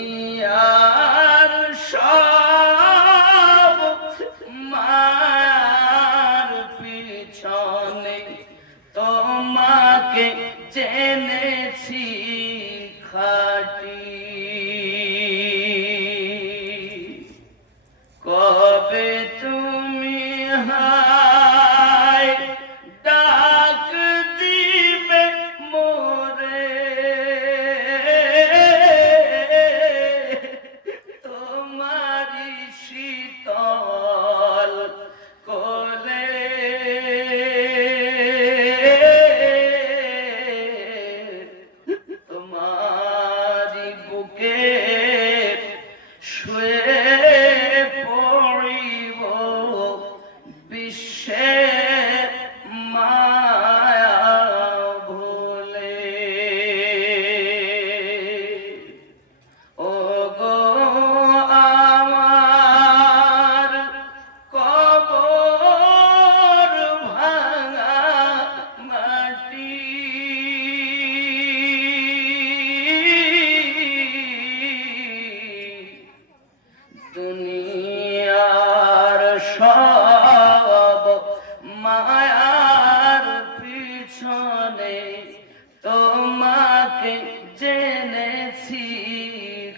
দুনিয়ার সব মায়ার পিছনে তোমাকে জেনেছি খাঁটি। কবে তুমি হায় ডাক দিবে মোরে, তোমারি শীতল কোলে তোমারি বুকে শুয়ে পড়িব বিশ্বের মায়া ভুলে। ও গো আমার কবর ভাঙা মাটি, দুনিয়ার সব মায়ার পিছনে তোমাকে জেনেছি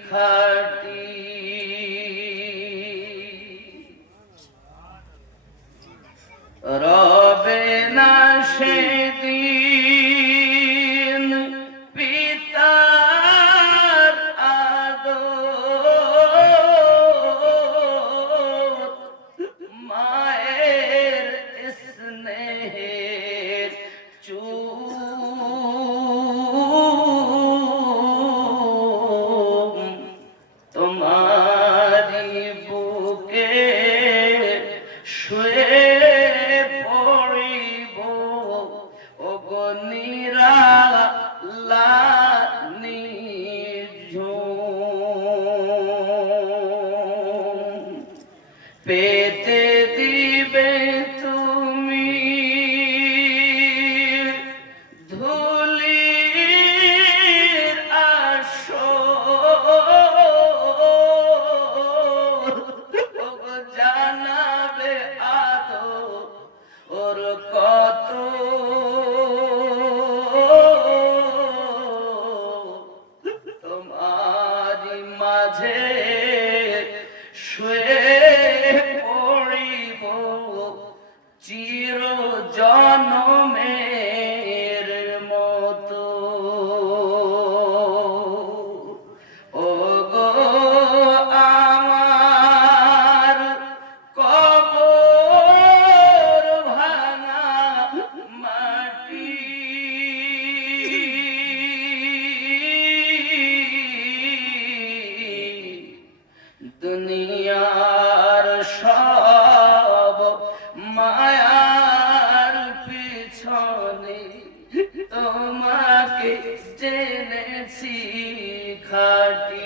খাঁটি। রবে না সেদিন পিতার আদর, মায়ের স্নেহের চুম, তোমারি বুকে শুয়ে পড়িব ওগো নিরালা নিঝুম। পেতে দিবে তুমি ধুলির আসর, ওগো জানাবে আদো ওর কত, তোমারি মাঝে শুয়ে পড়িব চির জনমের মতো। ও গো আমার কবর ভাঙা মাটি, দুনিয়ার সব মায়ার পিছনে তোমাকে জেনেছি খাঁটি।